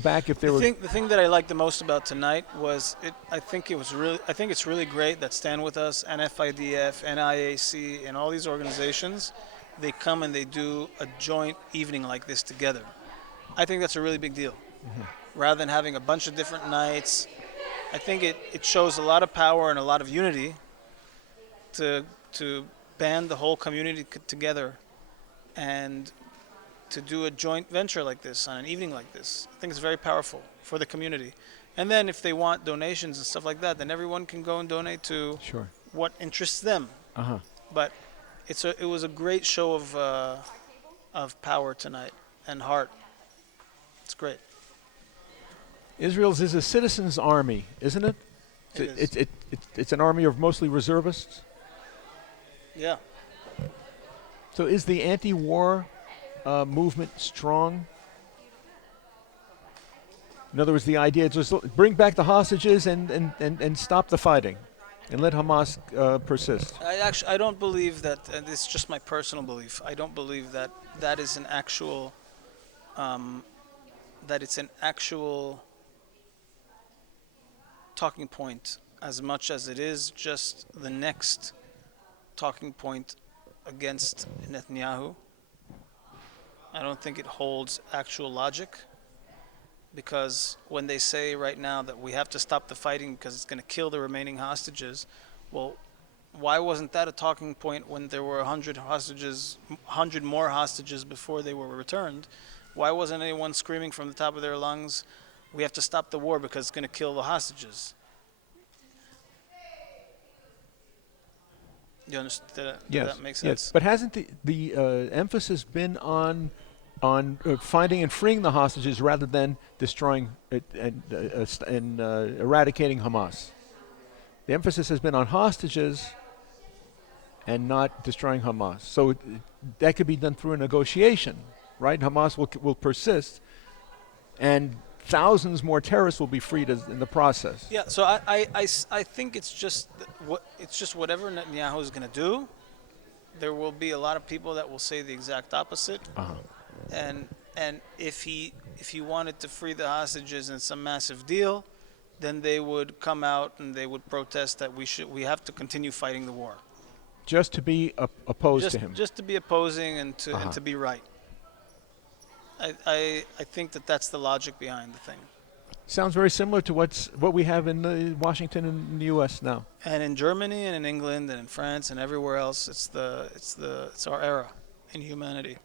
back if there were. The thing that I liked the most about tonight was I think it's really great that Stand With Us and FIDF and IAC and all these organizations, they come and they do a joint evening like this together. I think that's a really big deal. Rather than having a bunch of different nights, I think it shows a lot of power and a lot of unity to band the whole community together and to do a joint venture like this on an evening like this. I think it's very powerful for the community. And then if they want donations and stuff like that, then everyone can go and donate to Sure. what interests them. Uh-huh. But it was a great show of power tonight and heart. It's great. Israel's is a citizens' army, isn't it? It is. It's an army of mostly reservists. Yeah. So is the anti-war movement strong? In other words, the idea is just bring back the hostages and stop the fighting, and let Hamas persist. I don't believe that. And it's just my personal belief. I don't believe that that is an actual. That it's an actual talking point as much as it is just the next talking point against Netanyahu. I don't think it holds actual logic, because when they say right now that we have to stop the fighting because it's going to kill the remaining hostages, well, why wasn't that a talking point when there were 100 more hostages before they were returned? Why wasn't anyone screaming from the top of their lungs, we have to stop the war because it's going to kill the hostages? You understand? Yes. Does that make sense? Yes. But hasn't the emphasis been on finding and freeing the hostages rather than destroying it and eradicating Hamas? The emphasis has been on hostages and not destroying Hamas. So that could be done through a negotiation, right? Hamas will persist, and thousands more terrorists will be freed in the process. Yeah, so I think it's just whatever Netanyahu is going to do, there will be a lot of people that will say the exact opposite. Uh-huh. And if he wanted to free the hostages in some massive deal, then they would come out and they would protest that we have to continue fighting the war. Just to be opposed to him. Just to be opposing and to Uh-huh. and to be right. I think that's the logic behind the thing. Sounds very similar to what we have in Washington and the U.S. now. And in Germany and in England and in France and everywhere else, it's our era in humanity.